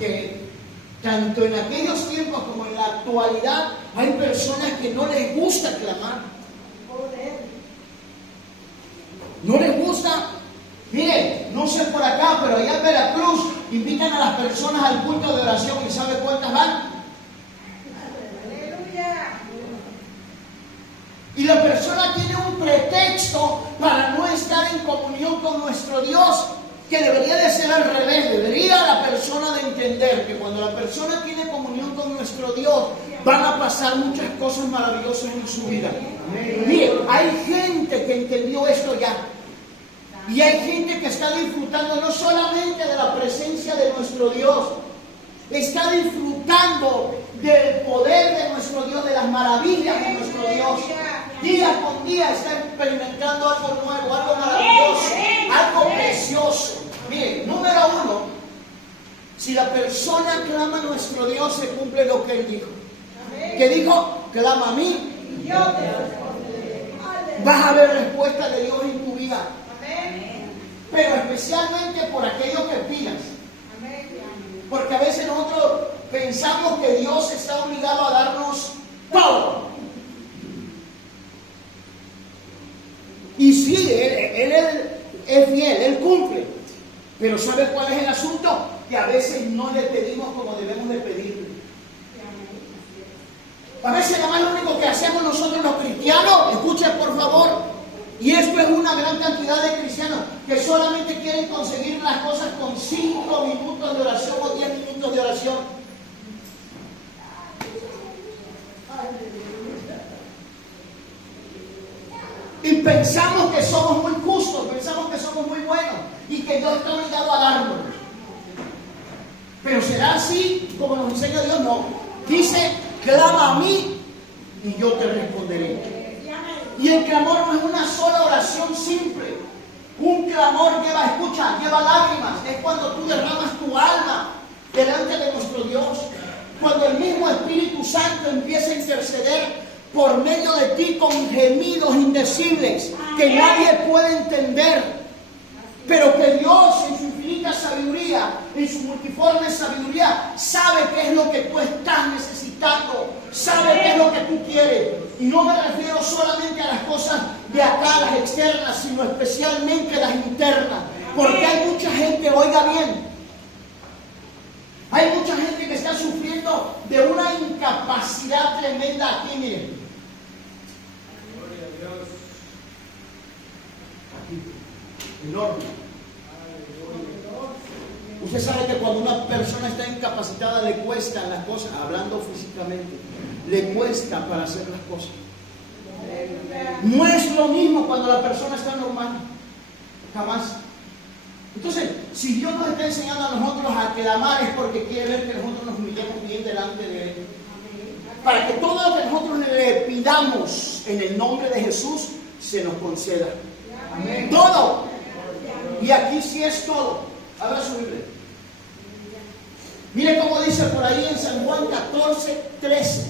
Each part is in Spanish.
Porque tanto en aquellos tiempos como en la actualidad hay personas que no les gusta clamar. No les gusta. Mire, no sé por acá, pero allá en Veracruz invitan a las personas al culto de oración y ¿sabe cuántas van? Y la persona tiene un pretexto para no estar en comunión con nuestro Dios, que debería de ser al revés. Debería la persona de entender que cuando la persona tiene comunión con nuestro Dios, van a pasar muchas cosas maravillosas en su vida. Mire, hay gente que entendió esto ya. Y hay gente que está disfrutando no solamente de la presencia de nuestro Dios, está disfrutando del poder de nuestro Dios, de las maravillas de nuestro Dios. Día con día está experimentando algo nuevo, algo maravilloso, algo precioso. Mire, número uno, si la persona clama a nuestro Dios, se cumple lo que Él dijo. ¿Qué dijo? Clama a mí y yo te responderé. Vas a ver respuesta de Dios en tu vida. Pero especialmente por aquello que pidas. Porque a veces nosotros pensamos que Dios está obligado a darnos todo. Y sí, Él es fiel, Él cumple. Pero ¿sabe cuál es el asunto? Que a veces no le pedimos como debemos de pedirle. A veces nada más lo único que hacemos nosotros los cristianos, escuchen por favor, y esto es una gran cantidad de cristianos que solamente quieren conseguir las cosas con 5 minutos de oración o 10 minutos de oración. Y pensamos que somos muy justos, pensamos que somos muy buenos y que Dios está obligado a darnos. Pero ¿será así como nos enseña Dios? No. Dice, clama a mí y yo te responderé. Y el clamor no es una sola oración simple. Un clamor lleva lágrimas. Es cuando tú derramas tu alma delante de nuestro Dios. Cuando el mismo Espíritu Santo empieza a interceder por medio de ti con gemidos indecibles que nadie puede entender. Pero que Dios en su infinita sabiduría, en su multiforme sabiduría, sabe qué es lo que tú estás necesitando, sabe qué es lo que tú quieres. Y no me refiero solamente a las cosas de acá, las externas, sino especialmente las internas. Porque hay mucha gente, oiga bien, hay mucha gente que está sufriendo de una incapacidad tremenda aquí, miren. Gloria a Dios. Aquí, enorme. Usted sabe que cuando una persona está incapacitada le cuestan las cosas, hablando físicamente, le cuesta para hacer las cosas. No es lo mismo cuando la persona está normal, jamás. Entonces, si Dios nos está enseñando a nosotros a clamar es porque quiere ver que nosotros nos humillemos bien delante de Él. Para que todo lo que nosotros le pidamos en el nombre de Jesús se nos conceda. Amén. Todo. Y aquí sí es todo. Abra su Biblia. Mire cómo dice por ahí en San Juan 14:13.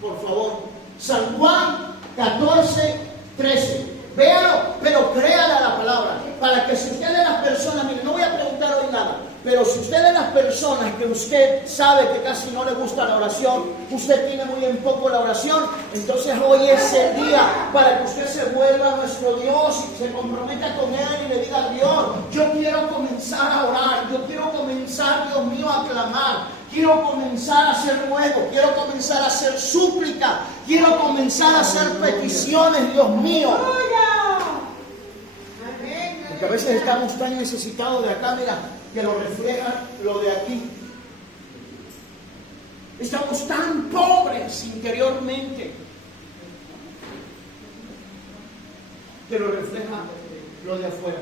Por favor. San Juan 14:13. Véalo, pero créale a la palabra. Para que si usted de las personas, mire, no voy a preguntar hoy nada, pero si usted de las personas que usted sabe que casi no le gusta la oración, usted tiene muy en poco la oración, entonces hoy es el día para que usted se vuelva a nuestro Dios y se comprometa con Él y le diga: Dios, yo quiero comenzar a orar, yo quiero comenzar, Dios mío, a clamar. Quiero comenzar a ser nuevo, quiero comenzar a hacer súplica, quiero comenzar a hacer peticiones, Dios mío. Porque a veces estamos tan necesitados de acá, mira, que lo refleja lo de aquí. Estamos tan pobres interiormente que lo refleja lo de afuera.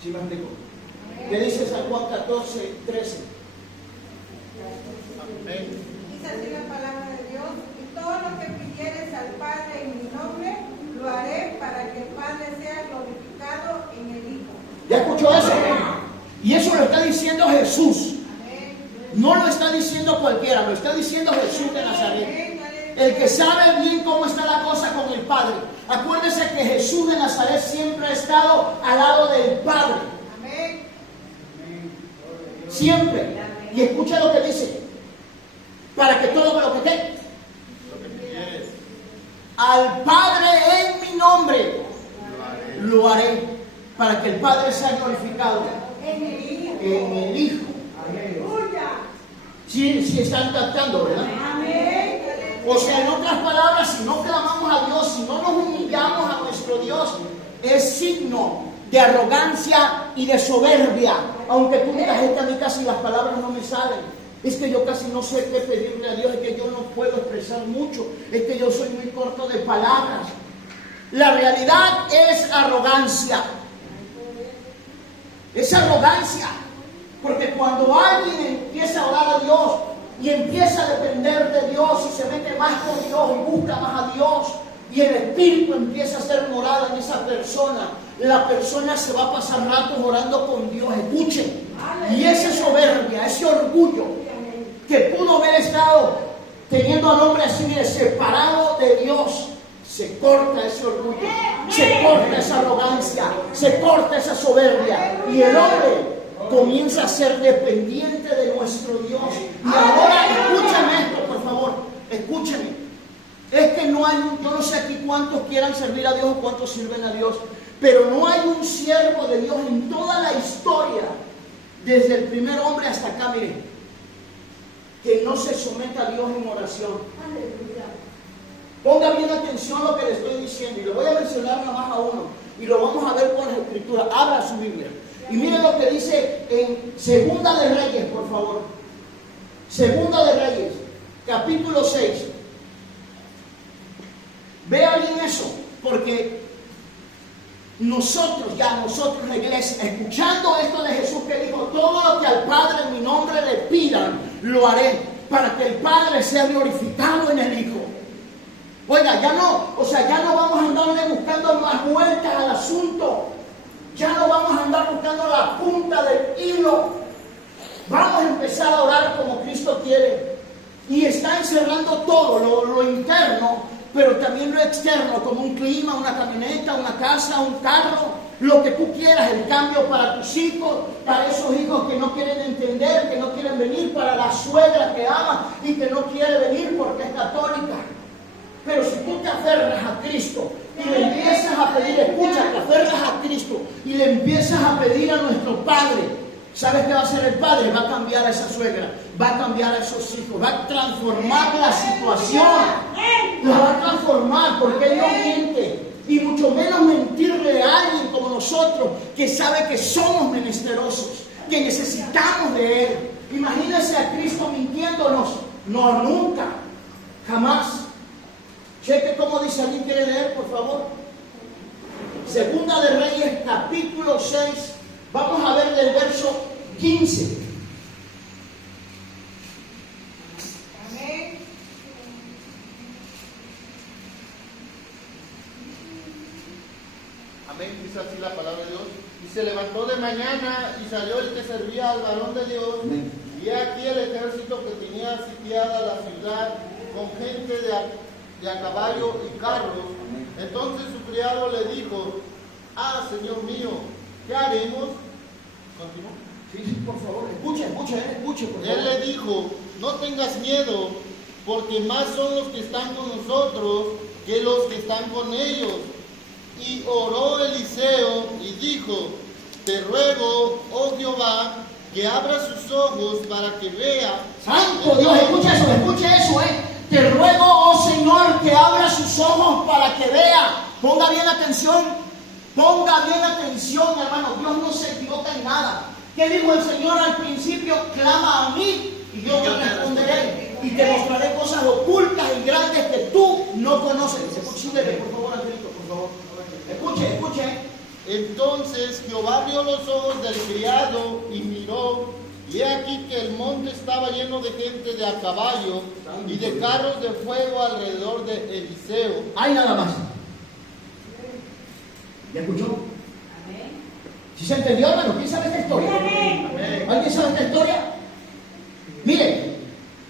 ¿Sí me explico? ¿Qué dice San Juan 14:13? Amén. Dice así la palabra de Dios: y todo lo que pidieres al Padre en mi nombre, lo haré para que el Padre sea glorificado en el Hijo. ¿Ya escuchó eso? Y eso lo está diciendo Jesús. No lo está diciendo cualquiera, lo está diciendo Jesús de Nazaret. El que sabe bien cómo está la cosa con el Padre. Acuérdese que Jesús de Nazaret siempre ha estado al lado del Padre. Amén. Siempre. Y escucha lo que dice. Para que todo lo que te... Al Padre en mi nombre lo haré. Para que el Padre sea glorificado en el Hijo. Si están captando, ¿verdad? O sea, en otras palabras, si no clamamos a Dios, si no nos humillamos a nuestro Dios, es signo de arrogancia y de soberbia. Aunque tú digas, a mí casi las palabras no me salen. Es que yo casi no sé qué pedirle a Dios, es que yo no puedo expresar mucho, es que yo soy muy corto de palabras. La realidad es arrogancia. Es arrogancia. Porque cuando alguien empieza a orar a Dios y empieza a depender de Dios y se mete más con Dios y busca más a Dios y el Espíritu empieza a hacer morada en esa persona, la persona se va a pasar ratos orando con Dios. Escuchen. Y esa soberbia, ese orgullo que pudo haber estado teniendo al hombre así, separado de Dios, se corta ese orgullo, se corta esa arrogancia, se corta esa soberbia y el hombre comienza a ser dependiente de nuestro Dios. Y ahora escúchame esto, por favor, escúchame. Es que no hay, yo no sé aquí cuántos quieran servir a Dios o cuántos sirven a Dios, pero no hay un siervo de Dios en toda la historia, desde el primer hombre hasta acá, miren, que no se someta a Dios en oración. Ponga bien atención a lo que le estoy diciendo y le voy a mencionar nada más a uno y lo vamos a ver con las escrituras. Abra su Biblia y miren lo que dice en Segunda de Reyes, por favor. Segunda de Reyes, capítulo 6. Vea bien eso, porque nosotros, la iglesia, escuchando esto de Jesús que dijo, todo lo que al Padre en mi nombre le pidan, lo haré, para que el Padre sea glorificado en el Hijo. Oiga, ya no vamos a andarle buscando más vueltas al asunto, ya no vamos a andar buscando la punta del hilo, vamos a empezar a orar como Cristo quiere, y está encerrando todo, lo interno, pero también lo externo, como un clima, una camioneta, una casa, un carro, lo que tú quieras, el cambio para tus hijos, para esos hijos que no quieren entender, que no quieren venir, para la suegra que ama y que no quiere venir porque es católica. Pero si tú te aferras a Cristo y le empiezas a pedir, escucha, te aferras a Cristo y le empiezas a pedir a nuestro Padre, ¿sabes qué va a hacer el Padre? Va a cambiar a esa suegra, va a cambiar a esos hijos, va a transformar la situación, la va a transformar, porque Él no miente, y mucho menos mentirle a alguien como nosotros que sabe que somos menesterosos, que necesitamos de Él. Imagínense a Cristo mintiéndonos. No, nunca, jamás. Cheque cómo dice. ¿Alguien quiere leer, por favor? Segunda de Reyes, capítulo 6. Vamos a ver del verso 15. Amén. Amén, dice así la palabra de Dios. Y se levantó de mañana y salió el que servía al varón de Dios. Amén. Y aquí el ejército que tenía sitiada la ciudad con gente de a caballo y carros. Entonces su criado le dijo: Señor mío, ¿qué haremos? ¿Continúa? Sí, por favor, escuche, por favor. Él le dijo: no tengas miedo, porque más son los que están con nosotros que los que están con ellos. Y oró Eliseo y dijo: te ruego, oh Jehová, que abra sus ojos para que vea. Santo Dios, escuche eso, Te ruego, oh Señor, que abra sus ojos para que vea. Ponga bien atención, hermano. Dios no se equivoca en nada. ¿Qué dijo el Señor al principio? Clama a mí y yo te responderé y te mostraré cosas ocultas y grandes que tú no conoces. Súbele, por favor, al grito, por favor. Escuche. Entonces Jehová abrió los ojos del criado y miró, y he aquí que el monte estaba lleno de gente de a caballo y de carros de fuego alrededor de Eliseo. Hay nada más. ¿Ya escuchó? ¿Sí se entendió, hermano? ¿Quién sabe esta historia? ¿Alguien sabe esta historia? Miren,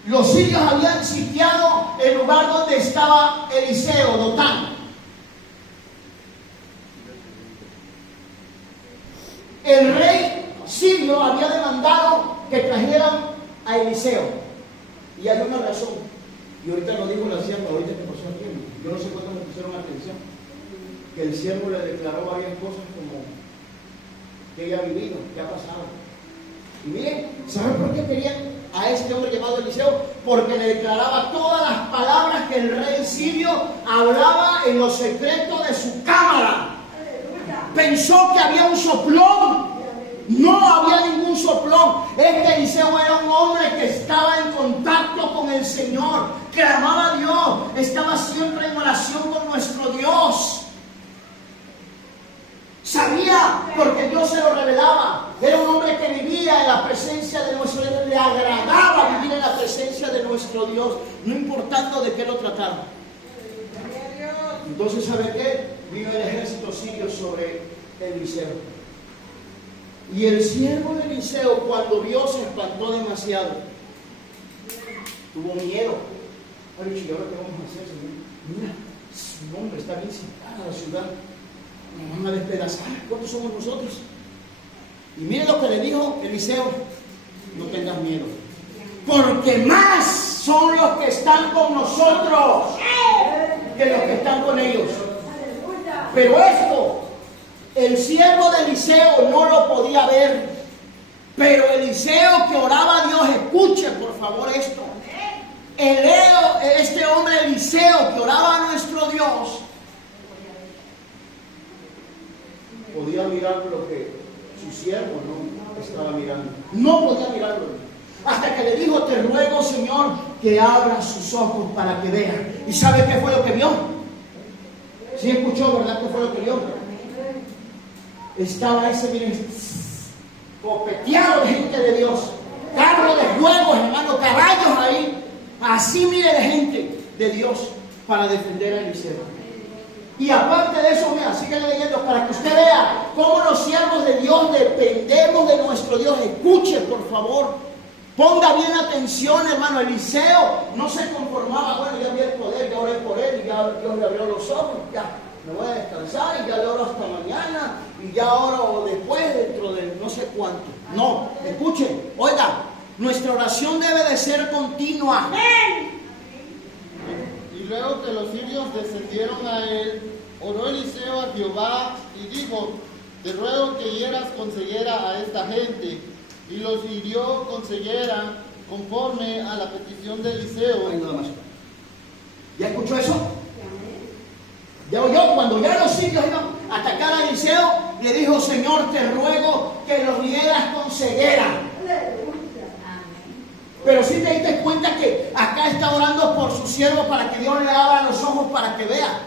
los sirios habían sitiado el lugar donde estaba Eliseo, Dotán. El rey sirio había demandado que trajeran a Eliseo. Y hay una razón. Y ahorita lo dijo la sierva, ahorita que pasó aquí. Yo no sé cuántos me pusieron atención. Que el siervo le declaró varias cosas como que ella ha vivido, que ha pasado. Y miren, ¿saben por qué querían a este hombre llamado Eliseo? Porque le declaraba todas las palabras que el rey sirio hablaba en los secretos de su cámara. Pensó que había un soplón. No había ningún soplón. Este Eliseo era un hombre que estaba en contacto con el Señor, clamaba a Dios, estaba siempre en oración con nuestro Dios. Sabía porque Dios se lo revelaba. Era un hombre que vivía en la presencia de nuestro Dios. Le agradaba vivir en la presencia de nuestro Dios, no importando de qué lo tratara. Entonces, ¿sabe qué? Vino el ejército sirio sobre Eliseo. Y el siervo de Eliseo, cuando vio, se espantó demasiado. Tuvo miedo. Ay, ¿y ahora qué vamos a hacer, Señor? Mira, su hombre está bien cercano a la ciudad. Nos van a despedazar. ¿Cuántos somos nosotros? Y mire lo que le dijo Eliseo: no tengas miedo, porque más son los que están con nosotros que los que están con ellos. Pero esto, el siervo de Eliseo no lo podía ver. Pero Eliseo, que oraba a Dios, escuche por favor esto. Este hombre Eliseo, que oraba a nuestro Dios, podía mirar lo que su siervo no estaba mirando. No podía mirarlo. Hasta que le dijo: te ruego, Señor, que abra sus ojos para que vea. ¿Y sabe qué fue lo que vio? Sí escuchó, ¿verdad? ¿Qué fue lo que vio? Estaba ese, miren, copeteado de gente de Dios. Carro de fuego, hermano, caballos ahí. Así, mire, de gente de Dios para defender a Eliseo. Y aparte de eso, mira, sigue leyendo para que usted vea cómo los siervos de Dios dependemos de nuestro Dios. Escuche, por favor. Ponga bien atención, hermano. Eliseo no se conformaba: bueno, ya vi el poder, ya oré por él, y ya Dios le abrió los ojos, ya me voy a descansar, y ya le oro hasta mañana, y ya oro después, dentro de no sé cuánto. No, escuche, oiga, nuestra oración debe de ser continua. Y luego que los sirios descendieron a él, oró Eliseo a Jehová y dijo: te ruego que hieras con ceguera a esta gente. Y los hirió con ceguera conforme a la petición de Eliseo. Ahí nada más. ¿Ya escuchó eso? Ya oyó, cuando ya los sirios iban a atacar a Eliseo, le dijo: Señor, te ruego que los hieras con ceguera. Pero si te diste cuenta que acá está orando por su siervo para que Dios le abra los ojos para que vea.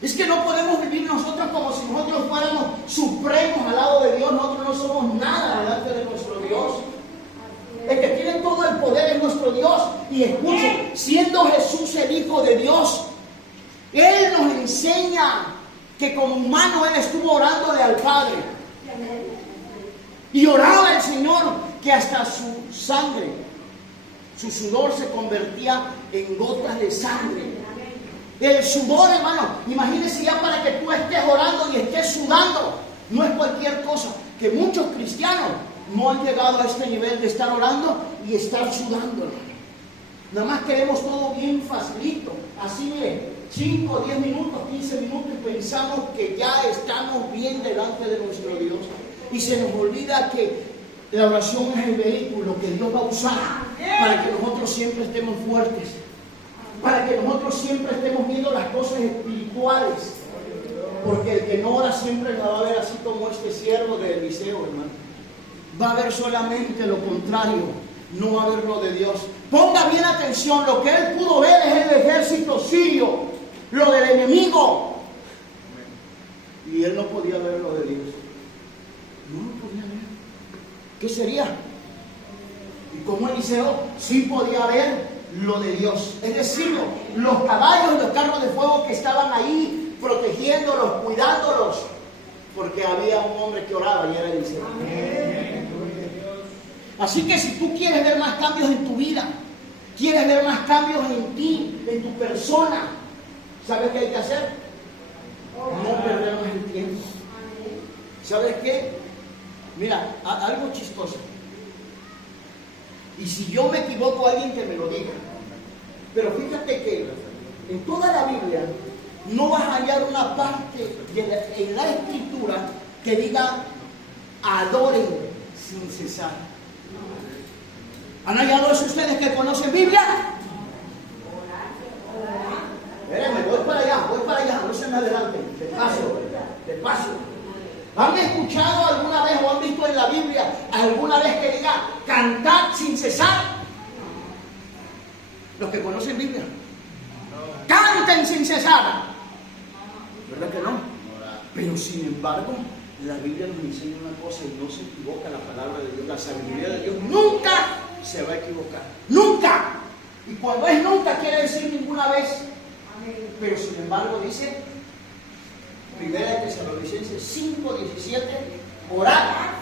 Es que no podemos vivir nosotros como si nosotros fuéramos supremos al lado de Dios. Nosotros no somos nada delante de nuestro Dios. El que tiene todo el poder es nuestro Dios. Y escuchen, siendo Jesús el Hijo de Dios, Él nos enseña que como humano Él estuvo orándole al Padre. Y oraba al Señor que hasta su sangre, su sudor se convertía en gotas de sangre. El sudor, hermano, imagínese ya para que tú estés orando y estés sudando. No es cualquier cosa. Que muchos cristianos no han llegado a este nivel de estar orando y estar sudando. Nada más queremos todo bien facilito. Así, mire, 5, 10 minutos, 15 minutos y pensamos que ya estamos bien delante de nuestro Dios. Y se nos olvida que la oración es el vehículo que Dios va a usar para que nosotros siempre estemos fuertes. Para que nosotros siempre estemos viendo las cosas espirituales. Porque el que no ora siempre la va a ver así como este siervo de Eliseo, hermano. Va a ver solamente lo contrario, no va a ver lo de Dios. Ponga bien atención, lo que él pudo ver es el ejército sirio, lo del enemigo. Y él no podía ver lo de Dios. No lo podía ver. ¿Qué sería? Y como Eliseo sí podía ver lo de Dios, es decir, los caballos, los carros de fuego que estaban ahí protegiéndolos, cuidándolos, porque había un hombre que oraba y era Eliseo. Así que si tú quieres ver más cambios en tu vida, quieres ver más cambios en ti, en tu persona, ¿sabes qué hay que hacer? No perder más el tiempo. ¿Sabes qué? Mira, algo chistoso. Y si yo me equivoco, alguien que me lo diga. Pero fíjate que en toda la Biblia no vas a hallar una parte en la Escritura que diga adoren sin cesar. ¿Han hallado eso ustedes que conocen Biblia? Espérenme, voy para allá, no se me adelante, te paso. ¿Han escuchado alguna vez o han visto en la Biblia alguna vez que diga cantar sin cesar? Los que conocen Biblia. Canten sin cesar. ¿Verdad que no? Pero sin embargo, la Biblia nos enseña una cosa y no se equivoca la palabra de Dios. La sabiduría de Dios nunca se va a equivocar. ¡Nunca! Y cuando es nunca quiere decir ninguna vez. Pero sin embargo dice, Primera de Tesalonicenses 5:17, orar.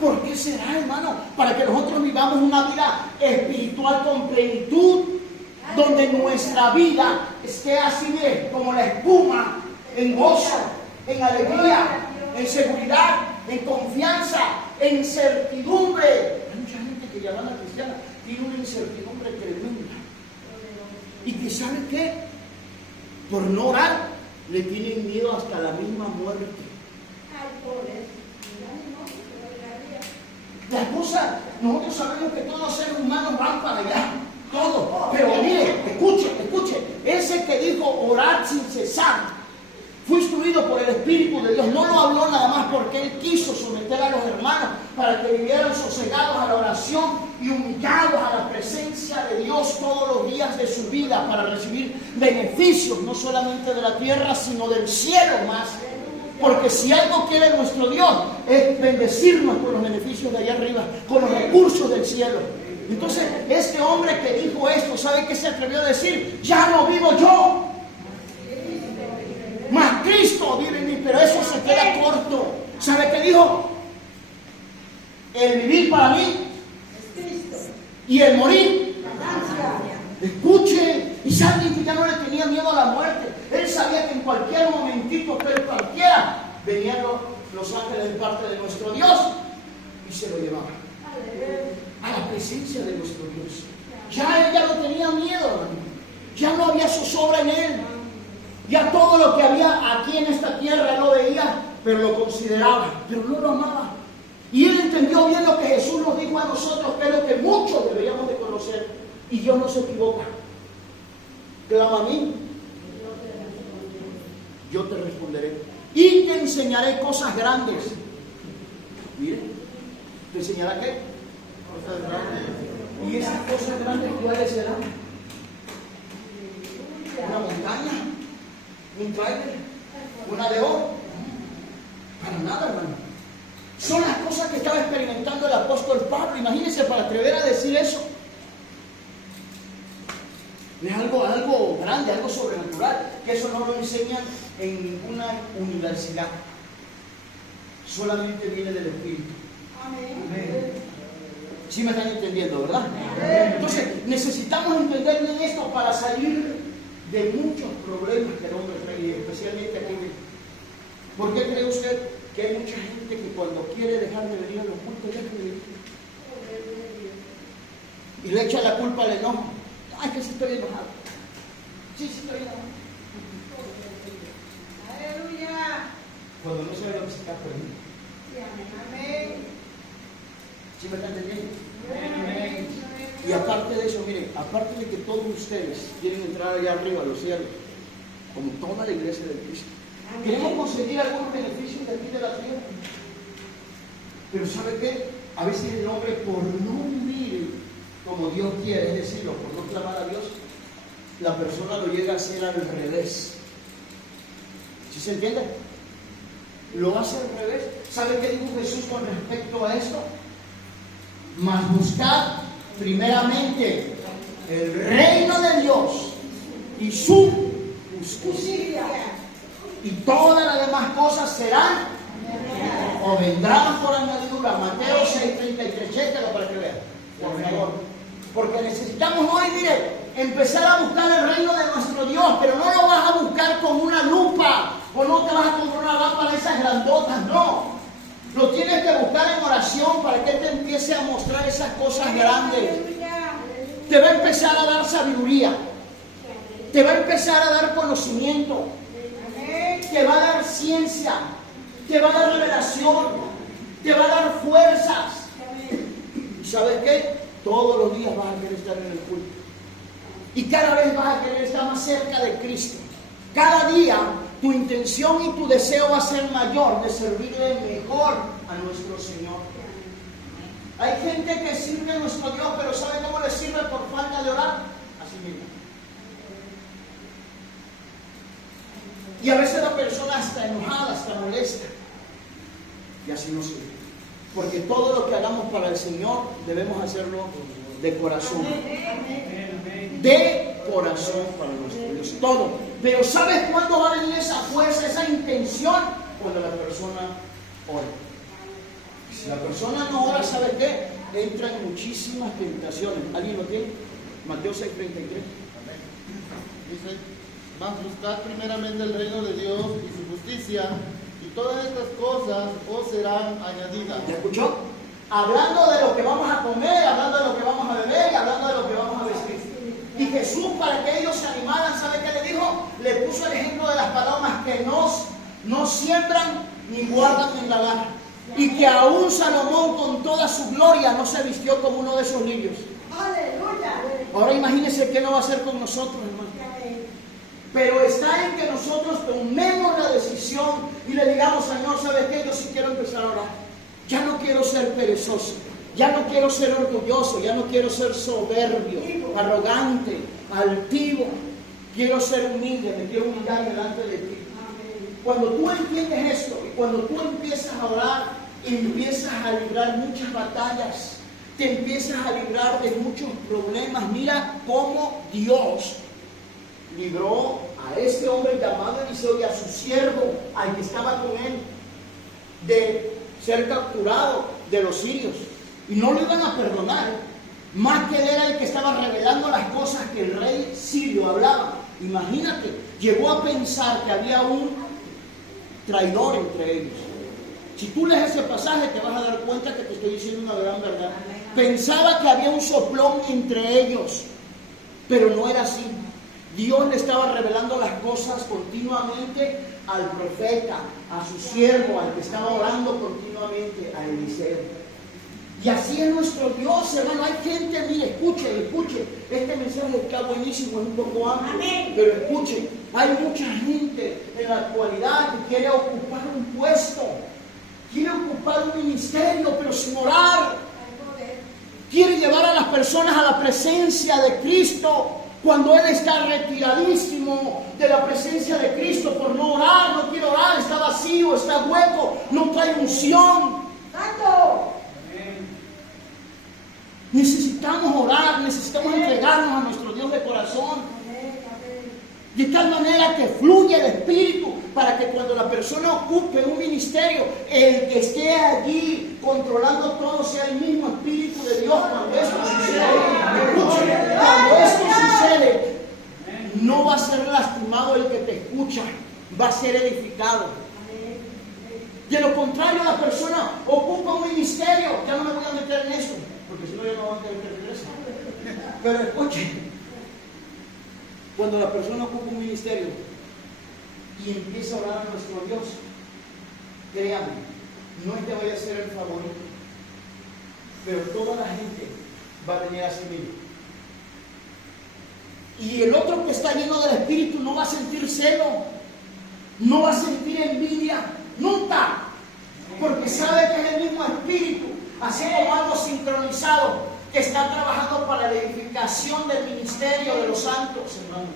¿Por qué será, hermano? Para que nosotros vivamos una vida espiritual con plenitud, donde nuestra vida esté así, mire, como la espuma, en gozo, en alegría, en seguridad, en confianza, en certidumbre. Hay mucha gente que llamada cristiana tiene una incertidumbre tremenda. Y que sabe qué, por no orar, le tienen miedo hasta la misma muerte. La cosa, nosotros sabemos que todos los seres humanos van para allá, todos. Pero mire, escuche, ese que dijo orar sin cesar, fue instruido por el Espíritu de Dios. No lo habló nada más porque Él quiso someter a los hermanos para que vivieran sosegados a la oración y humillados a la presencia de Dios todos los días de su vida para recibir beneficios, no solamente de la tierra, sino del cielo más. Porque si algo quiere nuestro Dios es bendecirnos con los beneficios de allá arriba, con los recursos del cielo. Entonces, este hombre que dijo esto, ¿sabe qué se atrevió a decir? Ya no vivo yo, mas Cristo vive en mí. Pero eso se queda corto. ¿Sabe qué dijo? El vivir para mí y el morir. Escuche, y sabe que ya no le tenía miedo a la muerte. Él sabía que en cualquier momentito, pero cualquiera, venían los ángeles de parte de nuestro Dios y se lo llevaban a la presencia de nuestro Dios. Ya él ya no tenía miedo, ya no había zozobra en él. Ya todo lo que había aquí en esta tierra lo veía, pero lo consideraba, pero no lo amaba. Y él entendió bien lo que Jesús nos dijo a nosotros, que es lo que muchos deberíamos de conocer. Y Dios no se equivoca. Clama a mí, yo te responderé. Y te enseñaré cosas grandes. Mire, ¿te enseñará qué? Cosas grandes. ¿Y esas cosas grandes cuáles serán? ¿Una montaña? ¿Un trailer? ¿Una de oro? Para nada, hermano. Son las cosas que estaba experimentando el apóstol Pablo. Imagínense, para atrever a decir eso. Es algo grande, algo sobrenatural, que eso no lo enseñan en ninguna universidad. Solamente viene del Espíritu. Amén. ¿Sí me están entendiendo, verdad? Amén. Entonces, necesitamos entender bien esto para salir de muchos problemas que el hombre trae, especialmente aquí. ¿Por qué cree usted que hay mucha gente que cuando quiere dejar de venir a los cultos deja de venir? Y le echa la culpa al enojo. Ay, que sí estoy enojado. Sí estoy enojado. Aleluya. Cuando no sabe lo que se está perdiendo. Amén. ¿Sí me están entendiendo? Amén. Y aparte de eso, miren, aparte de que todos ustedes quieren entrar allá arriba a los cielos, como toda la iglesia de Cristo, queremos conseguir algunos beneficios de aquí de la tierra. Pero ¿sabe qué? A veces el hombre, por no vivir como Dios quiere, es decir, por no clamar a Dios, la persona lo llega a hacer al revés. ¿Sí se entiende? Lo hace al revés. ¿Sabe qué dijo Jesús con respecto a esto? Mas buscad primeramente el reino de Dios y su justicia, y todas las demás cosas serán o vendrán por añadidura. Mateo 6:33, chéquelo para que vean, por favor. Porque necesitamos hoy, mire, empezar a buscar el reino de nuestro Dios, pero no lo vas a buscar con una lupa, o no te vas a comprar una lámpara de esas grandotas, no. Lo tienes que buscar en oración para que Él te empiece a mostrar esas cosas grandes. Te va a empezar a dar sabiduría. Te va a empezar a dar conocimiento. Te va a dar ciencia. Te va a dar revelación. Te va a dar fuerzas. ¿Y sabes qué? Todos los días vas a querer estar en el culto. Y cada vez vas a querer estar más cerca de Cristo. Cada día tu intención y tu deseo va a ser mayor de servirle mejor a nuestro Señor. Hay gente que sirve a nuestro Dios, pero ¿sabe cómo le sirve? Por falta de orar. Así mismo. Y a veces la persona está enojada, está molesta. Y así no sirve. Porque todo lo que hagamos para el Señor debemos hacerlo de corazón. De corazón para nuestro Dios. Todo. Pero ¿sabes cuándo va a venir esa fuerza, esa intención? Cuando la persona ora. Si la persona no ora, ¿sabes qué? Entra en muchísimas tentaciones. ¿Alguien lo tiene? Mateo 6:33. Dice, mas buscad primeramente el reino de Dios y su justicia, y todas estas cosas os serán añadidas. ¿Ya escuchó? Hablando de lo que vamos a comer, hablando de lo que vamos a beber y hablando de lo que vamos a vestir. Y Jesús, para que ellos se animaran, ¿sabe qué le dijo? Le puso el ejemplo de las palomas que no siembran ni guardan en la lana. Y que aún Salomón con toda su gloria no se vistió como uno de esos lirios. Aleluya. Ahora imagínense qué no va a hacer con nosotros, hermano. Pero está en que nosotros tomemos la decisión y le digamos, Señor, ¿sabes qué? Yo sí quiero empezar a orar. Ya no quiero ser perezoso. Ya no quiero ser orgulloso. Ya no quiero ser soberbio, arrogante, altivo. Quiero ser humilde. Me quiero humillar delante de ti. Cuando tú entiendes esto y cuando tú empiezas a orar y empiezas a librar muchas batallas, te empiezas a librar de muchos problemas. Mira cómo Dios libró a este hombre llamado Eliseo y a su siervo, al que estaba con él, de ser capturado de los sirios. Y no lo iban a perdonar. Más que él era el que estaba revelando las cosas que el rey sirio hablaba. Imagínate, llegó a pensar que había un traidor entre ellos. Si tú lees ese pasaje te vas a dar cuenta que te estoy diciendo una gran verdad. Pensaba que había un soplón entre ellos, pero no era así. Dios le estaba revelando las cosas continuamente al profeta, a su siervo, al que estaba orando continuamente, a Eliseo. Y así es nuestro Dios, hermano. Hay gente, mire, escuche. Este mensaje está buenísimo, es un poco amplio, pero escuche. Hay mucha gente en la actualidad que quiere ocupar un puesto, quiere ocupar un ministerio, pero sin orar. Quiere llevar a las personas a la presencia de Cristo, cuando Él está retiradísimo de la presencia de Cristo por no orar. No quiere orar, está vacío, está hueco, no trae unción. ¡Santo! Necesitamos orar, necesitamos entregarnos a nuestro Dios de corazón. De tal manera que fluya el Espíritu, para que cuando la persona ocupe un ministerio, el que esté allí controlando todo sea el mismo Espíritu de Dios. Cuando esto sucede, escuche, cuando esto sucede, no va a ser lastimado el que te escucha, va a ser edificado. De lo contrario, la persona ocupa un ministerio. Ya no me voy a meter en eso, porque si no ya no van a tener que regresar. Pero escuche, cuando la persona ocupa un ministerio y empieza a orar a nuestro Dios, créame, no es que vaya a ser el favorito, pero toda la gente va a venir a seguir. Y el otro que está lleno del Espíritu no va a sentir celo, no va a sentir envidia, nunca, porque sabe que es el mismo Espíritu, así como algo sincronizado, que está trabajando para la edificación del ministerio de los santos, hermano.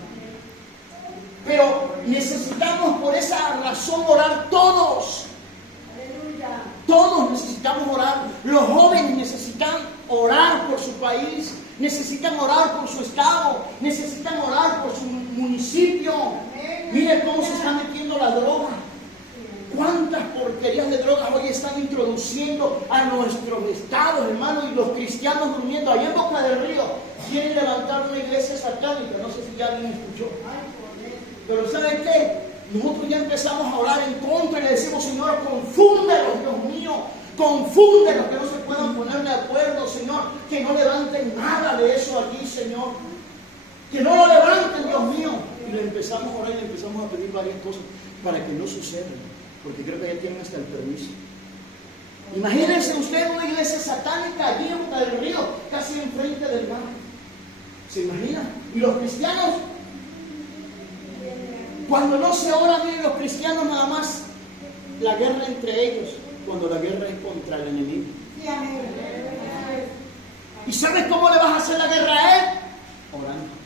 Pero necesitamos por esa razón orar todos. Todos necesitamos orar. Los jóvenes necesitan orar por su país, necesitan orar por su estado, necesitan orar por su municipio. Miren cómo se está metiendo la droga. ¿Cuántas porquerías de drogas hoy están introduciendo a nuestros estados, hermanos? Y los cristianos durmiendo. Allá en Boca del Río quieren levantar una iglesia satánica. No sé si ya alguien escuchó. Pero ¿saben qué? Nosotros ya empezamos a orar en contra y le decimos, Señor, confúndelos, Dios mío. Confúndelos, que no se puedan poner de acuerdo, Señor. Que no levanten nada de eso aquí, Señor. Que no lo levanten, Dios mío. Y le empezamos a orar y le empezamos a pedir varias cosas para que no suceda. Porque creo que ya tienen hasta el permiso. Imagínense usted una iglesia satánica allí en Boca del Río, casi enfrente del mar. ¿Se imagina? Y los cristianos, cuando no se ora, miren, los cristianos nada más la guerra entre ellos, cuando la guerra es contra el enemigo. ¿Y sabes cómo le vas a hacer la guerra a él? Orando.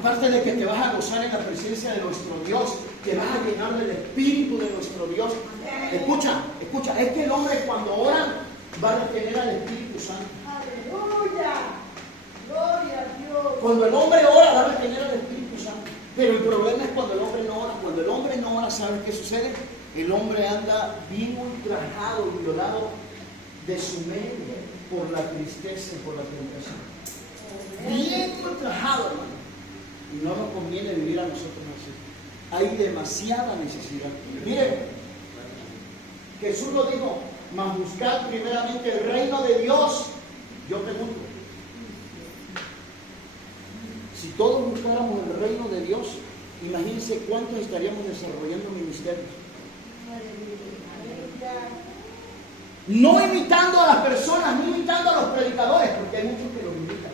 Aparte de que te vas a gozar en la presencia de nuestro Dios, te vas a llenar del Espíritu de nuestro Dios. Escucha, es que el hombre cuando ora va a retener al Espíritu Santo. Aleluya. Gloria a Dios. Cuando el hombre ora va a retener al Espíritu Santo. Pero el problema es cuando el hombre no ora. Cuando el hombre no ora, ¿sabes qué sucede? El hombre anda bien ultrajado, violado de su mente por la tristeza y por la tentación. Bien ultrajado, hermano. Y no nos conviene vivir a nosotros así. Hay demasiada necesidad. Miren, Jesús lo dijo, mas buscad primeramente el reino de Dios. Yo pregunto, si todos buscáramos el reino de Dios, imagínense cuántos estaríamos desarrollando ministerios. No imitando a las personas, no imitando a los predicadores, porque hay muchos que los imitan.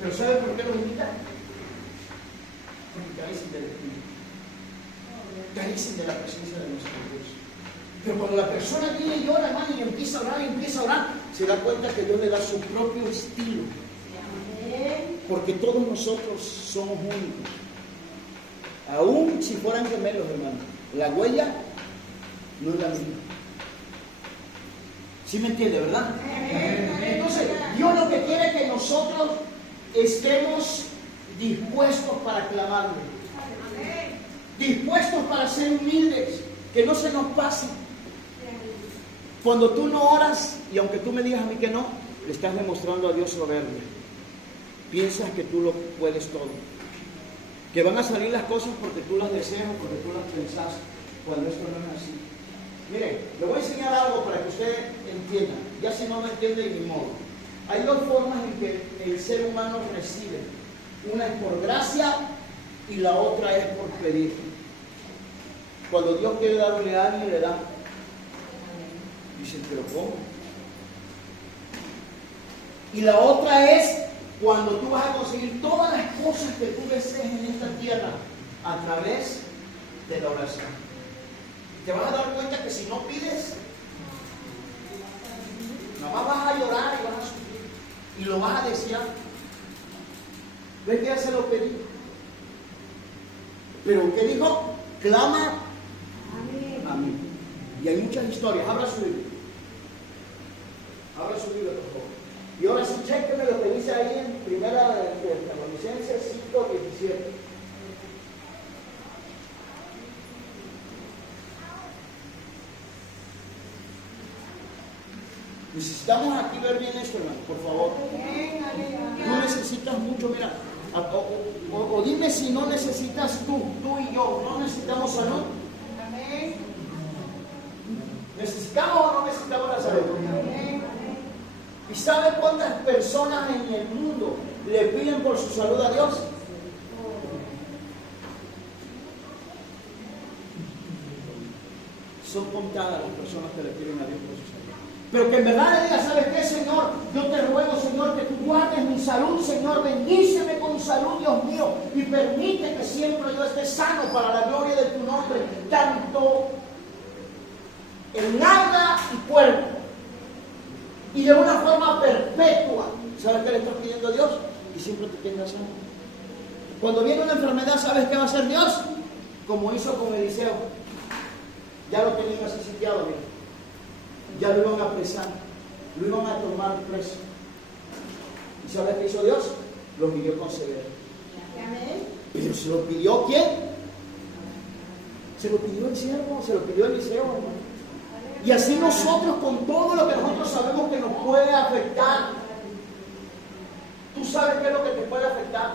Pero ¿sabe por qué los imitan? Porque carecen del Espíritu, carecen de la presencia de nuestro Dios. Pero cuando la persona viene y ora, hermano, y empieza a orar, se da cuenta que Dios le da su propio estilo. Porque todos nosotros somos únicos. Aún si fueran gemelos, hermano, la huella no es la misma. ¿Sí me entiende, verdad? Entonces, Dios lo que quiere es que nosotros estemos dispuestos para clamarle, dispuestos para ser humildes, que no se nos pase. Cuando tú no oras, y aunque tú me digas a mí que no, le estás demostrando a Dios soberbia. Piensas que tú lo puedes todo, que van a salir las cosas porque tú las deseas o porque tú las pensás, cuando esto no es así. Mire, le voy a enseñar algo para que usted entienda. Ya si no me entiende, ni modo. Hay dos formas en que el ser humano recibe. Una es por gracia y la otra es por pedir. Cuando Dios quiere darle a alguien, le da. Dicen, pero ¿cómo? Y la otra es cuando tú vas a conseguir todas las cosas que tú desees en esta tierra a través de la oración. Te vas a dar cuenta que si no pides, nada más vas a llorar y vas a sufrir. Y lo vas a desear. ¿Ves que ya se lo pedí? Pero ¿qué dijo? Clama a mí. Y hay muchas historias. Abra su Biblia. Abra su Biblia, por favor. Y ahora sí, chéqueme lo que dice ahí en Primera de Tesalonicenses 5:17. Necesitamos aquí ver bien esto, hermano, por favor. Tú necesitas mucho, mira. O dime si no necesitas tú y yo, no necesitamos salud. ¿Necesitamos o no necesitamos la salud? ¿Y sabe cuántas personas en el mundo le piden por su salud a Dios? Son contadas las personas que le piden a Dios por su salud. Pero que en verdad le diga, ¿sabes qué, Señor? Yo te ruego, Señor, que tú guardes mi salud, Señor, bendíceme con salud, Dios mío, y permite que siempre yo esté sano para la gloria de tu nombre, tanto en alma y cuerpo, y de una forma perpetua. ¿Sabes qué le estás pidiendo a Dios? Y siempre te tengas sano. Cuando viene una enfermedad, ¿sabes qué va a hacer Dios? Como hizo con Eliseo. Ya lo tenían así sitiado, mira. Ya lo iban a apresar, lo iban a tomar preso. ¿Y sabes qué hizo Dios? Lo pidió conceder. Pero se lo pidió ¿quién? Se lo pidió el siervo, se lo pidió Eliseo, hermano. Y así nosotros, con todo lo que nosotros sabemos que nos puede afectar, tú sabes qué es lo que te puede afectar.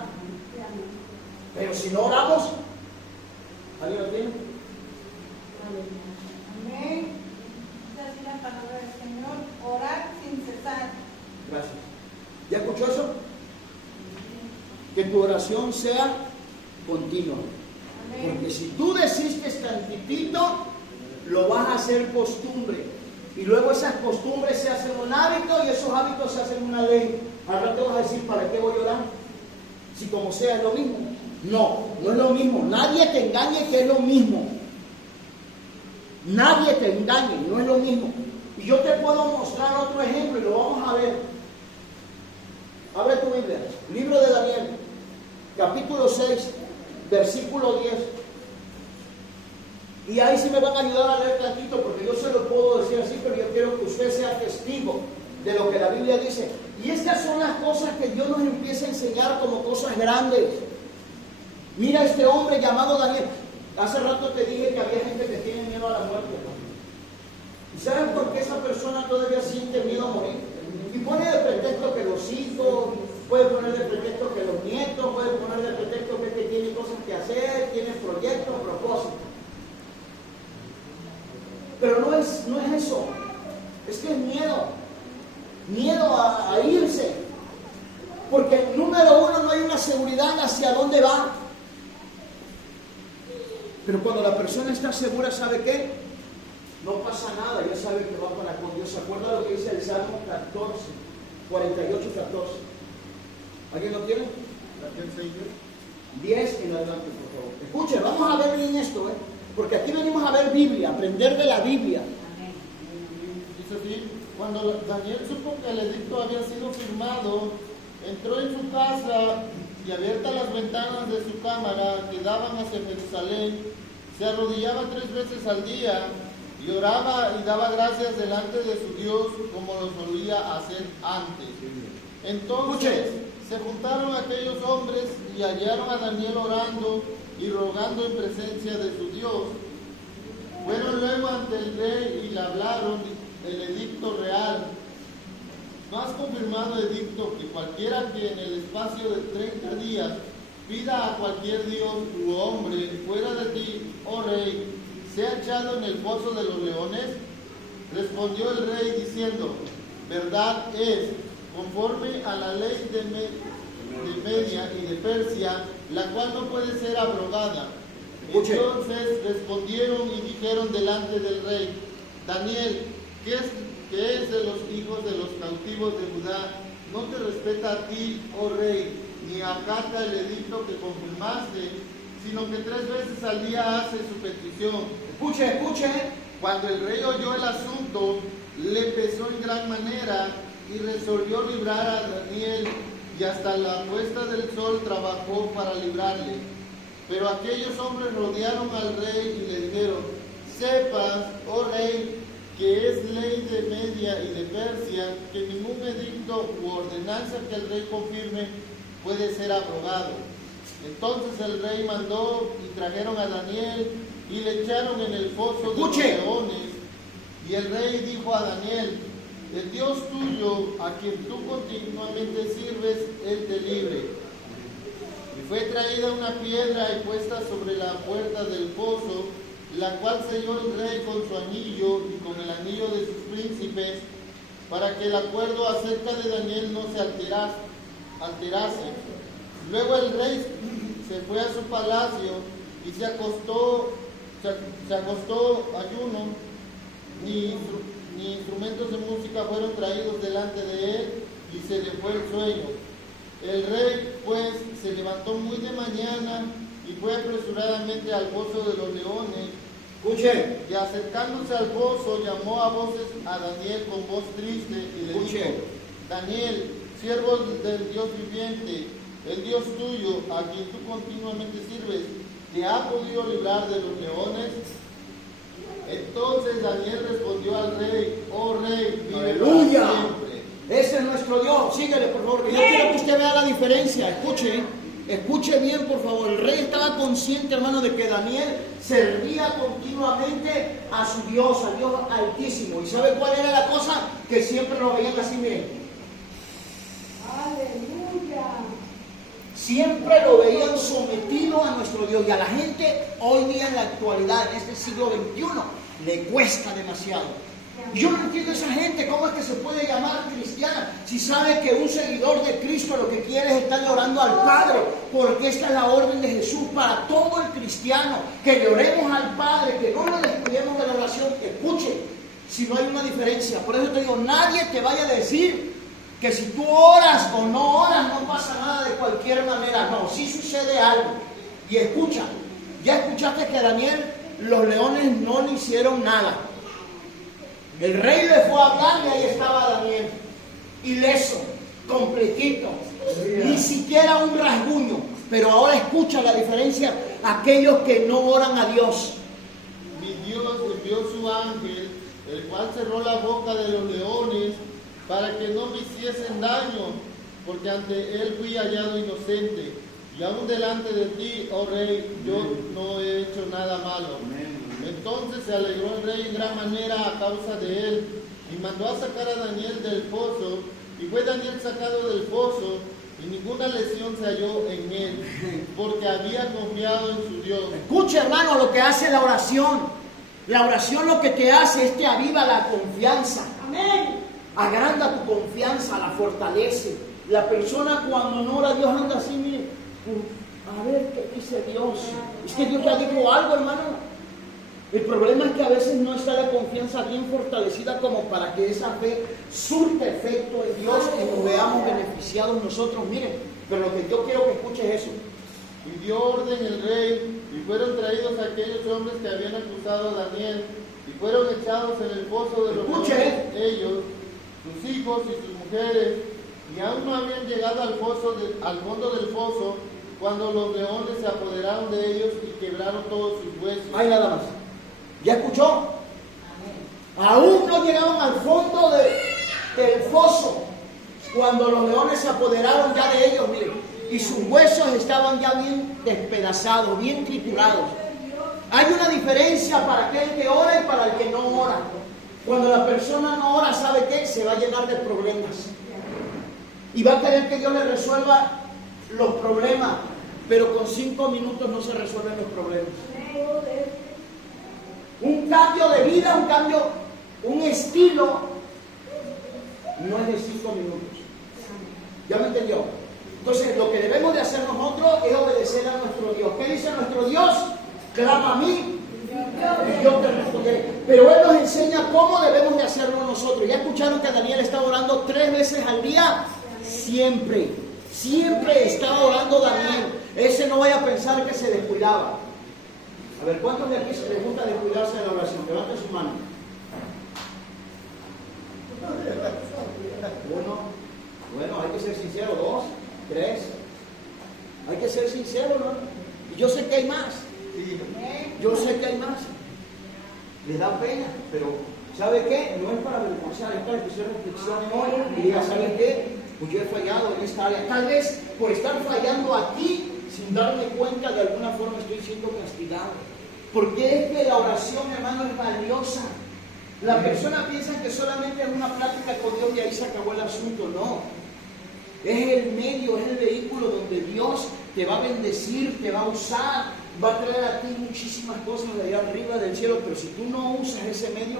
Pero si no oramos, ¿alguien lo tiene? Amén. oración sea continua. Porque si tú desistes tantitito, lo vas a hacer costumbre. Y luego esas costumbres se hacen un hábito y esos hábitos se hacen una ley. Ahora te vas a decir, ¿para qué voy a orar? Si como sea es lo mismo. No, no es lo mismo. Nadie te engañe que es lo mismo. Nadie te engañe, no es lo mismo. Y yo te puedo mostrar otro ejemplo y lo vamos a ver. Abre tu Biblia, libro de Daniel, capítulo 6, versículo 10. Y ahí sí me van a ayudar a leer tantito, porque yo se lo puedo decir así, pero yo quiero que usted sea testigo de lo que la Biblia dice. Y estas son las cosas que Dios nos empieza a enseñar como cosas grandes. Mira este hombre llamado Daniel. Hace rato te dije que había gente que tiene miedo a la muerte, ¿no? ¿Y saben por qué esa persona todavía siente miedo a morir? Y pone de pretexto que los hijos, puede poner de pretexto que los nietos, puede poner de pretexto que tiene cosas que hacer, tiene proyectos, propósitos. Pero no es eso, es que es miedo a irse, porque número uno, no hay una seguridad hacia dónde va. Pero cuando la persona está segura, ¿sabe qué? No pasa nada, ya sabe que va para con Dios. ¿Se acuerda lo que dice el Salmo 14, 48, 14? ¿Alguien lo tiene? 10 en adelante, por favor. Escuchen, vamos a ver bien esto, porque aquí venimos a ver Biblia, aprender de la Biblia. Dice así: cuando Daniel supo que el edicto había sido firmado, entró en su casa y, abiertas las ventanas de su cámara que daban hacia Jerusalén, se arrodillaba 3 veces al día y oraba y daba gracias delante de su Dios como lo solía hacer antes. Entonces se juntaron aquellos hombres y hallaron a Daniel orando y rogando en presencia de su Dios. Fueron luego ante el rey y le hablaron el edicto real. ¿No has confirmado edicto que cualquiera que en el espacio de 30 días pida a cualquier dios u hombre fuera de ti, oh rey, sea echado en el foso de los leones? Respondió el rey diciendo: verdad es, conforme a la ley de Media y de Persia, la cual no puede ser abrogada. Entonces respondieron y dijeron delante del rey: Daniel, ¿qué es de los hijos de los cautivos de Judá? No te respeta a ti, oh rey, ni acata el edicto que confirmaste, sino que 3 veces al día hace su petición. Escuche. Cuando el rey oyó el asunto, le pesó en gran manera y resolvió librar a Daniel, y hasta la puesta del sol trabajó para librarle. Pero aquellos hombres rodearon al rey y le dijeron: sepas, oh rey, que es ley de Media y de Persia, que ningún edicto u ordenanza que el rey confirme puede ser abrogado. Entonces el rey mandó y trajeron a Daniel y le echaron en el foso de los leones. Y el rey dijo a Daniel: el Dios tuyo, a quien tú continuamente sirves, Él te libre. Y fue traída una piedra y puesta sobre la puerta del foso, la cual selló el rey con su anillo y con el anillo de sus príncipes, para que el acuerdo acerca de Daniel no se alterase. Luego el rey se fue a su palacio y se acostó ayuno, ni instrumentos de música fueron traídos delante de él, y se le fue el sueño. El rey pues se levantó muy de mañana y fue apresuradamente al foso de los leones. Y acercándose al foso, llamó a voces a Daniel con voz triste y le dijo: Daniel, siervo del Dios viviente, el Dios tuyo, a quien tú continuamente sirves, ¿te ha podido librar de los leones? Entonces Daniel respondió al rey: oh rey, vive para siempre. Ese es nuestro Dios. Síguele, por favor. Yo quiero que usted vea la diferencia. Escuche bien, por favor. El rey estaba consciente, hermano, de que Daniel servía continuamente a su Dios, al Dios Altísimo. ¿Y sabe cuál era la cosa? Que siempre lo veían así, miren. Aleluya. Siempre lo veían sometido a nuestro Dios. Y a la gente hoy día, en la actualidad, en este siglo XXI, le cuesta demasiado. Y yo no entiendo a esa gente, cómo es que se puede llamar cristiana si sabe que un seguidor de Cristo lo que quiere es estar orando al Padre, porque esta es la orden de Jesús para todo el cristiano, que le oremos al Padre, que no nos descuidemos de la oración. Escuche, si no hay una diferencia, por eso te digo, nadie te vaya a decir que si tú oras o no oras no pasa nada de cualquier manera. No, sí sucede algo. Y escucha, ya escuchaste que a Daniel los leones no le hicieron nada. El rey le fue a hablar y ahí estaba Daniel, ileso, completito, ni siquiera un rasguño. Pero ahora escucha la diferencia, aquellos que no oran a Dios. Mi Dios envió su ángel, el cual cerró la boca de los leones para que no me hiciesen daño, porque ante él fui hallado inocente. Y aún delante de ti, oh rey, yo no he hecho nada malo. Entonces se alegró el rey en gran manera a causa de él, y mandó a sacar a Daniel del foso, y fue Daniel sacado del foso, y ninguna lesión se halló en él, porque había confiado en su Dios. Escucha, hermano, lo que hace la oración. La oración lo que te hace es te aviva la confianza. Amén. Agranda tu confianza, la fortalece. La persona cuando no ora a Dios anda así, mire, a ver qué dice Dios. Es que Dios ya dijo algo, hermano. El problema es que a veces no está la confianza bien fortalecida como para que esa fe surte efecto en Dios y nos veamos beneficiados nosotros. Miren, pero lo que yo quiero que escuches es eso. Y dio orden el rey, y fueron traídos aquellos hombres que habían acusado a Daniel, y fueron echados en el foso de los leones, ellos, sus hijos y sus mujeres, y aún no habían llegado al fondo del foso, cuando los leones se apoderaron de ellos y quebraron todos sus huesos. Ahí nada más. ¿Ya escuchó? Aún no llegaban al fondo del foso cuando los leones se apoderaron ya de ellos, miren, y sus huesos estaban ya bien despedazados, bien triturados. Hay una diferencia para aquel que ora y para el que no ora. Cuando la persona no ora, ¿sabe qué? Se va a llenar de problemas y va a querer que Dios le resuelva los problemas, pero con 5 minutos no se resuelven los problemas. Un cambio de vida, un estilo, no es de 5 minutos. ¿Ya me entendió? Entonces, lo que debemos de hacer nosotros es obedecer a nuestro Dios. ¿Qué dice nuestro Dios? Clama a mí y yo te responderé. Pero Él nos enseña cómo debemos de hacerlo nosotros. ¿Ya escucharon que Daniel estaba orando 3 veces al día? Siempre estaba orando Daniel. Ese no vaya a pensar que se descuidaba. A ver, ¿cuántos de aquí se les gusta descuidarse de la oración? Levanten su mano. 1. Bueno, hay que ser sincero. 2, 3. Hay que ser sincero, ¿no? Y yo sé que hay más. Yo sé que hay más. Les da pena, pero ¿sabe qué? No es para avergonzar, es para que usted reflexione hoy y diga, ¿sabe qué? Pues yo he fallado en esta área. Tal vez por estar fallando aquí, sin darme cuenta, de alguna forma estoy siendo castigado. Porque es que la oración, hermano, es valiosa. La persona piensa que solamente es una plática con Dios y ahí se acabó el asunto. No. Es el medio, es el vehículo donde Dios te va a bendecir, te va a usar, va a traer a ti muchísimas cosas de allá arriba del cielo. Pero si tú no usas ese medio,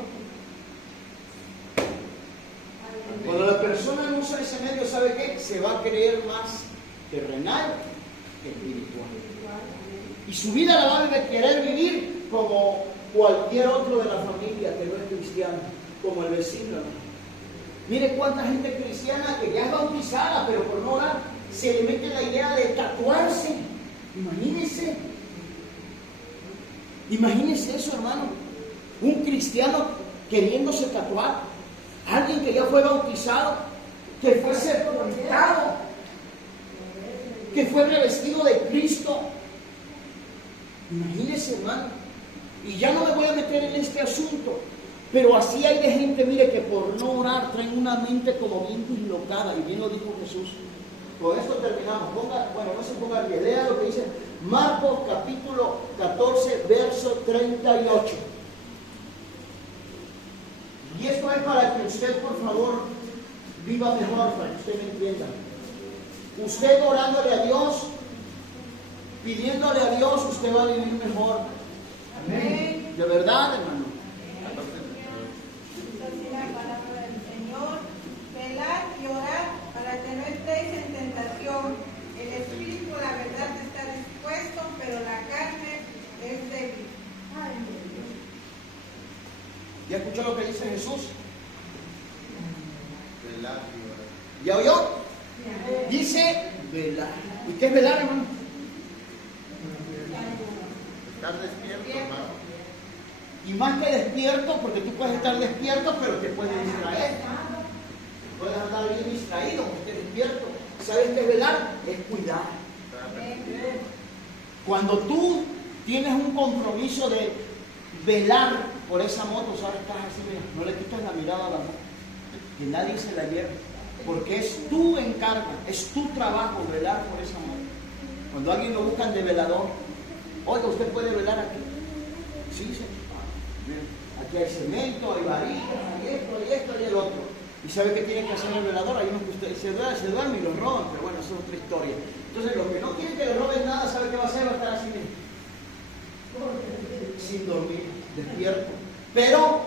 cuando la persona no usa ese medio, ¿sabe qué? Se va a creer más terrenal que espiritual. Y su vida la va a querer vivir como cualquier otro de la familia que no es cristiano, como el vecino. Mire cuánta gente cristiana que ya es bautizada, pero por no orar, se le mete la idea de tatuarse. Imagínese eso, hermano. Un cristiano queriéndose tatuar. Alguien que ya fue bautizado, que fue sepultado, que fue revestido de Cristo. Imagínese, hermano. Y ya no me voy a meter en este asunto, pero así hay de gente, mire, que por no orar traen una mente como bien dislocada, y bien lo dijo Jesús. Con esto terminamos. No se ponga bien, lea lo que dice Marcos capítulo 14, verso 38. Y esto es para que usted, por favor, viva mejor, para que usted me entienda. Usted orándole a Dios, pidiéndole a Dios, usted va a vivir mejor. Amén. De verdad, hermano. ¿Ya escuchó lo que dice Jesús? Velar y orar. ¿Ya oyó? Dice velar. ¿Y qué es velar, hermano? Estar despierto, hermano. Y más que despierto, porque tú puedes estar despierto, pero te puedes distraer. Puedes andar bien distraído, porque estés despierto. ¿Sabes qué es velar? Es cuidar. Cuando tú tienes un compromiso de velar por esa moto, ¿sabes? Estás así, mira, no le quites la mirada a la moto, que nadie se la lleve, porque es tu encargo, es tu trabajo velar por esa moto. Cuando alguien lo buscan de velador, oiga, ¿usted puede velar aquí? Sí, sí. Mira, aquí hay cemento, hay varillas, hay esto, hay el otro. ¿Y sabe qué tiene que hacer el velador? Hay unos que usted se duermen y los roban, pero bueno, eso es otra historia. Entonces, los que no quieren que le roben nada, ¿sabe qué va a hacer? Va a estar así, mira, sin dormir, despierto, pero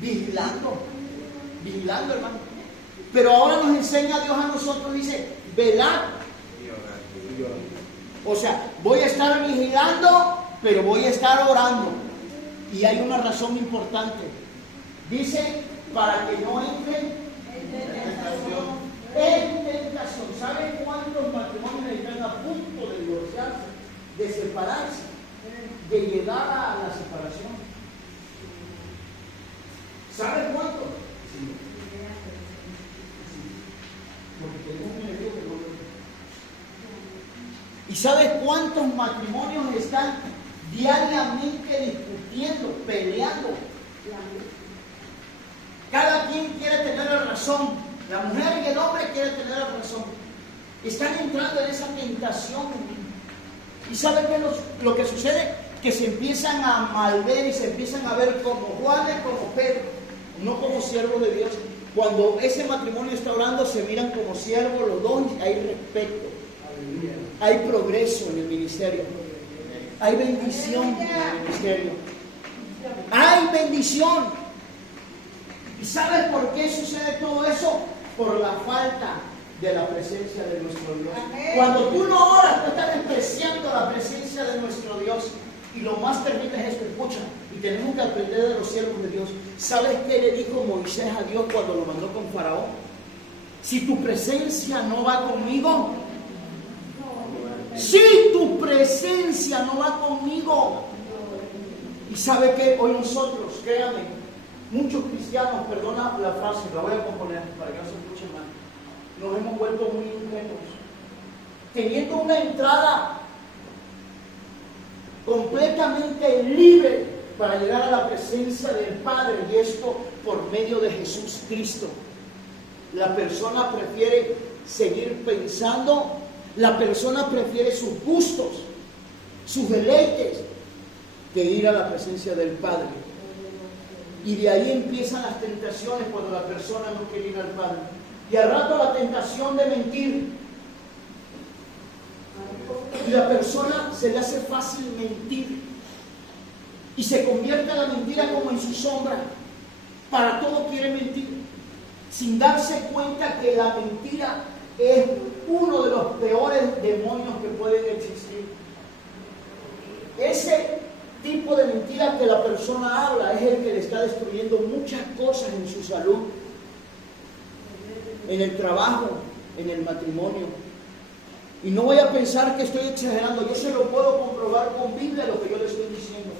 vigilando, hermano. Pero ahora nos enseña Dios a nosotros, dice, velar y orar. O sea, voy a estar vigilando, pero voy a estar orando. Y hay una razón importante. Dice, para que no entren en tentación. ¿Saben cuántos matrimonios están a punto de divorciarse, de separarse, de llegar a la separación? ¿Saben cuántos? Sí. Porque tenemos un enemigo que no lo ve. ¿Y sabes cuántos matrimonios están diariamente discutiendo, peleando? Cada quien quiere tener la razón. La mujer y el hombre quieren tener la razón. Están entrando en esa tentación. ¿Y saben qué es lo que sucede? Que se empiezan a malver y se empiezan a ver como Juanes, como Pedro, no como siervos de Dios. Cuando ese matrimonio está orando, se miran como siervos los dos, hay respeto, hay progreso en el ministerio, hay bendición en el ministerio, hay bendición. ¿Y sabes por qué sucede todo eso? Por la falta de la presencia de nuestro Dios. Cuando tú no oras, tú estás despreciando la presencia de nuestro Dios. Y lo más terrible es esto, escucha, y tenemos que aprender de los siervos de Dios. ¿Sabes qué le dijo Moisés a Dios cuando lo mandó con Faraón? Si tu presencia no va conmigo, si tu presencia no va conmigo. Y sabe que hoy nosotros, créame, muchos cristianos, perdona la frase, la voy a componer para que no se escuche mal, nos hemos vuelto muy ingenuos, teniendo una entrada completamente libre para llegar a la presencia del Padre, y esto por medio de Jesús Cristo. La persona prefiere seguir pensando, la persona prefiere sus gustos, sus deleites, que ir a la presencia del Padre. Y de ahí empiezan las tentaciones cuando la persona no quiere ir al Padre. Y al rato la tentación de mentir. Y la persona se le hace fácil mentir. Y se convierte la mentira como en su sombra. Para todo quiere mentir. Sin darse cuenta que la mentira es uno de los peores demonios que pueden existir. Ese tipo de mentira que la persona habla es el que le está destruyendo muchas cosas en su salud, en el trabajo, en el matrimonio. Y no voy a pensar que estoy exagerando, yo se lo puedo comprobar con Biblia lo que yo le estoy diciendo.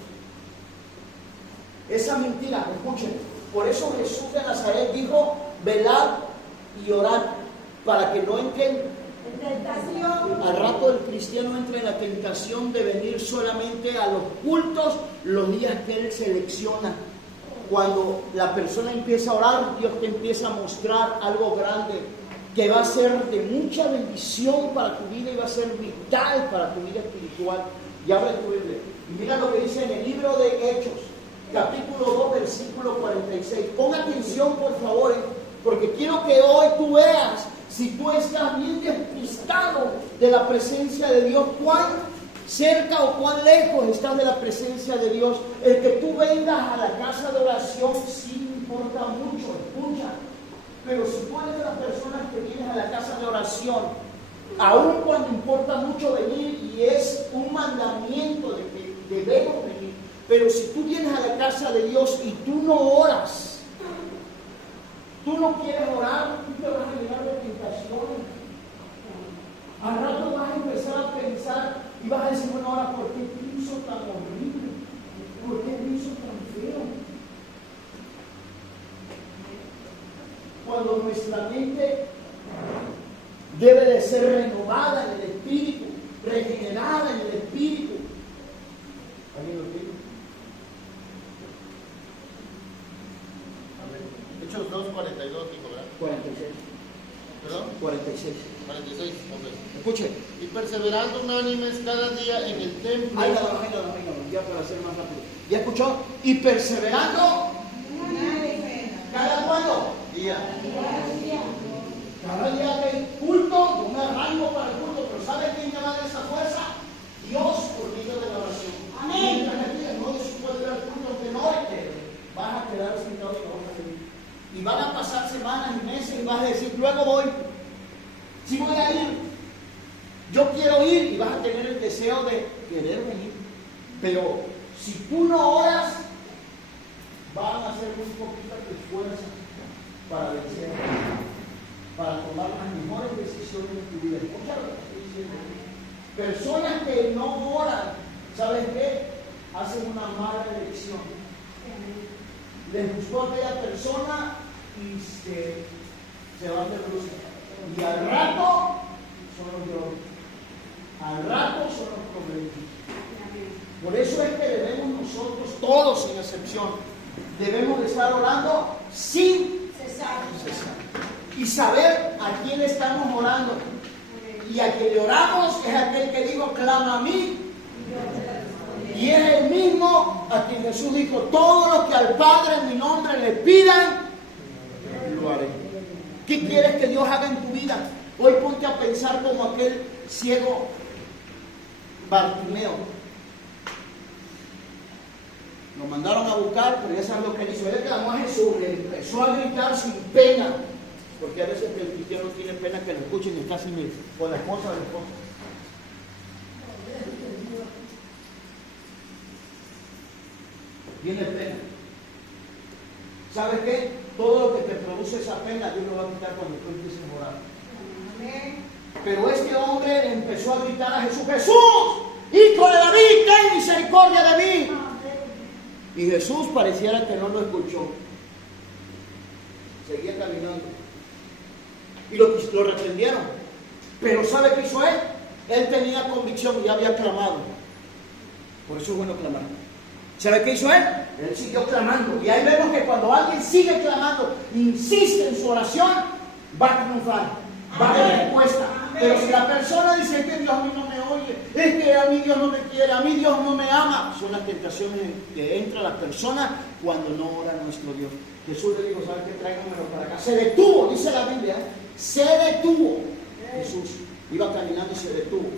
Esa mentira, escuchen, por eso Jesús de Nazaret dijo, velad y orad, para que no entren tentación. al rato el cristiano entra en la tentación de venir solamente a los cultos los días que él selecciona. Cuando la persona empieza a orar, Dios te empieza a mostrar algo grande que va a ser de mucha bendición para tu vida y va a ser vital para tu vida espiritual. Y abre tu Biblia. Y mira lo que dice en el libro de Hechos, capítulo 2, versículo 46. Pon atención, por favor, porque quiero que hoy tú veas si tú estás bien despistado de la presencia de Dios, cuán cerca o cuán lejos estás de la presencia de Dios. El que tú vengas a la casa de oración sí importa mucho, escucha. Pero si tú eres de las personas que vienes a la casa de oración, aun cuando importa mucho venir y es un mandamiento de que debemos venir, Pero si tú vienes a la casa de Dios y tú no oras, tú no quieres orar, tú te vas a llenar de tentaciones. Al rato vas a empezar a pensar y vas a decir, bueno, ahora, ¿por qué pienso tan horrible? ¿Por qué pienso tan feo? Cuando nuestra mente debe de ser renovada en el Espíritu, regenerada en el Espíritu. ¿Alguien lo tiene? Hechos 2:42, dijo, ¿verdad? 46. ¿Perdón? 46. 46, ok. Escuche. Y perseverando unánimes cada día en el templo. Ahí no, ya para ser más rápido. ¿Ya escuchó? Y perseverando. ¿Cada cuándo? Día. Cada día que hay culto, yo me arranco para el culto, pero ¿sabe quién me va a dar esa fuerza? Dios por medio de la oración. Amén. Mientras que no después de al culto que no vas a quedar sentado y no vas a venir. Y van a pasar semanas y meses y vas a decir, luego voy. Sí voy a ir. Yo quiero ir y vas a tener el deseo de querer venir. Pero si tú no oras, van a hacer muy poquita esfuerzo para vencer, para tomar las mejores decisiones en tu vida. Escucha lo que estoy diciendo. Personas que no oran, ¿sabes qué? Hacen una mala elección. Les gustó aquella persona y se van de bruces. Y al rato son los lloros. Al rato son los problemas. Por eso es que debemos nosotros, todos sin excepción, debemos de estar orando sin cesar. Y saber a quién estamos orando. Y a quien le oramos es aquel que dijo, clama a mí. Y es el mismo a quien Jesús dijo, todo lo que al Padre en mi nombre le pidan, lo haré. ¿Qué quieres que Dios haga en tu vida? Hoy ponte a pensar como aquel ciego Bartimeo. Lo mandaron a buscar, pero ya sabes lo que él hizo. Él clamó a Jesús, le empezó a gritar sin pena. Porque a veces el cristiano tiene pena que lo escuchen y está así con la esposa del esposo. Tiene pena. ¿Sabes qué? Todo lo que te produce esa pena, Dios lo va a quitar cuando tú empieces a orar. Pero este hombre empezó a gritar a Jesús, Jesús, hijo de David, ten misericordia de mí. Y Jesús pareciera que no lo escuchó. Seguía caminando. Y lo reprendieron. Pero ¿sabe qué hizo él? Él tenía convicción y había clamado. Por eso es bueno clamar. ¿Sabe qué hizo él? Él siguió clamando. Y ahí vemos que cuando alguien sigue clamando, insiste en su oración, va a triunfar, va a haber respuesta. Pero si la persona dice que Dios a mí no me oye, es que a mí Dios no me quiere, a mí Dios no me ama, son las tentaciones que entra la persona cuando no ora a nuestro Dios. Jesús le dijo, ¿sabes qué? Tráigamelo para acá. Se detuvo, dice la Biblia, se detuvo. Jesús iba caminando y se detuvo.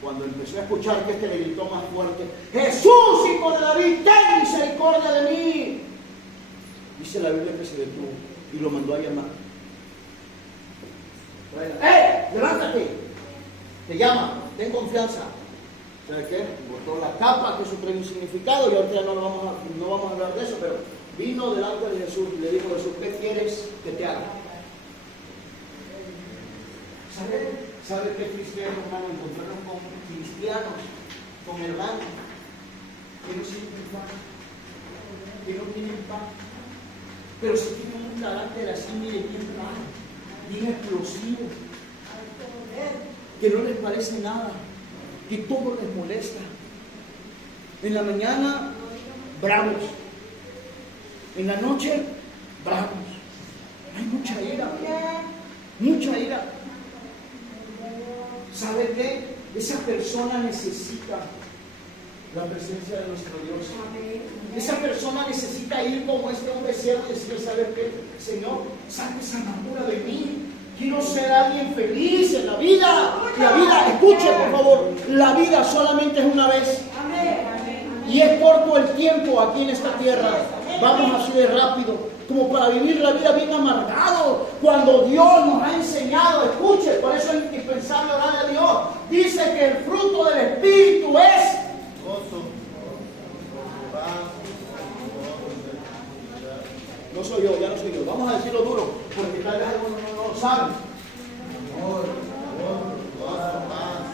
Cuando empezó a escuchar que le gritó más fuerte, Jesús, hijo de David, ten misericordia de mí. Dice la Biblia que se detuvo y lo mandó a llamar. ¡Eh! ¡Levántate! Te llama, ten confianza. ¿Sabes qué? Botó la capa, que eso trae un significado, y ahorita no vamos a hablar de eso, pero vino delante de Jesús y le dijo a Jesús, ¿qué quieres que te haga? ¿Sabe qué cristiano, hermano? Encontrarnos con cristianos, con hermanos que no sienten paz, que no tienen paz, pero si tienen un carácter así, mire, bien raro, bien explosivo, que no les parece nada, que todo les molesta. En la mañana, bravos. En la noche, bravos. Hay mucha ira, mucha ira. ¿Sabe qué? Esa persona necesita la presencia de nuestro Dios. Esa persona necesita ir como este hombre ciego y decir, ¿sabe qué? Señor, saca esa amargura de mí. Quiero ser alguien feliz en la vida. La vida, escuche por favor, la vida solamente es una vez. Y es corto el tiempo aquí en esta tierra. Vamos así de rápido, como para vivir la vida bien amargado, cuando Dios nos ha enseñado, escuche, por eso es indispensable orar a Dios. Dice que el fruto del Espíritu es gozo, No soy yo, ya no soy yo. Vamos a decirlo duro, porque tal vez algunos no lo saben. Amor, gozo, paz,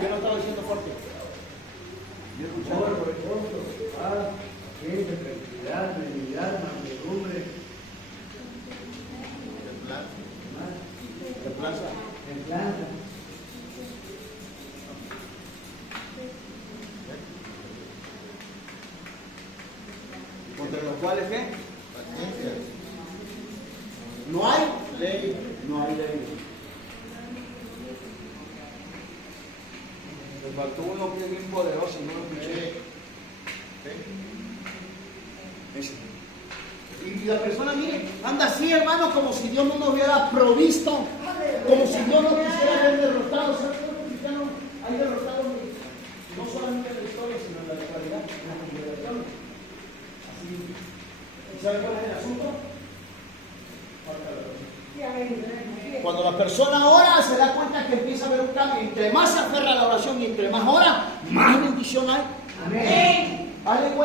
¿Quién lo estaba diciendo fuerte? Yo escuchaba. Tranquilidad, benignidad, mansedumbre, Templanza. templanza. Contra los cuales, ¿qué? paciencia, No hay ley. No hay ley. Me faltó uno que es bien poderoso, no lo escuché. Ese. Y la persona, mire, anda así, hermano, como si Dios no nos hubiera provisto, como si Dios no quisiera haber derrotado. ¿Sabes cuántos cristianos hay derrotados? No solamente en la historia, sino en la actualidad, en la generación. Así. ¿Y sabe cuál es el asunto? Falta de oración. Cuando la persona ora, se da cuenta que empieza a haber un cambio. Entre más se aferra a la oración y entre más ora, más bendición hay. Amén. Haz de cuenta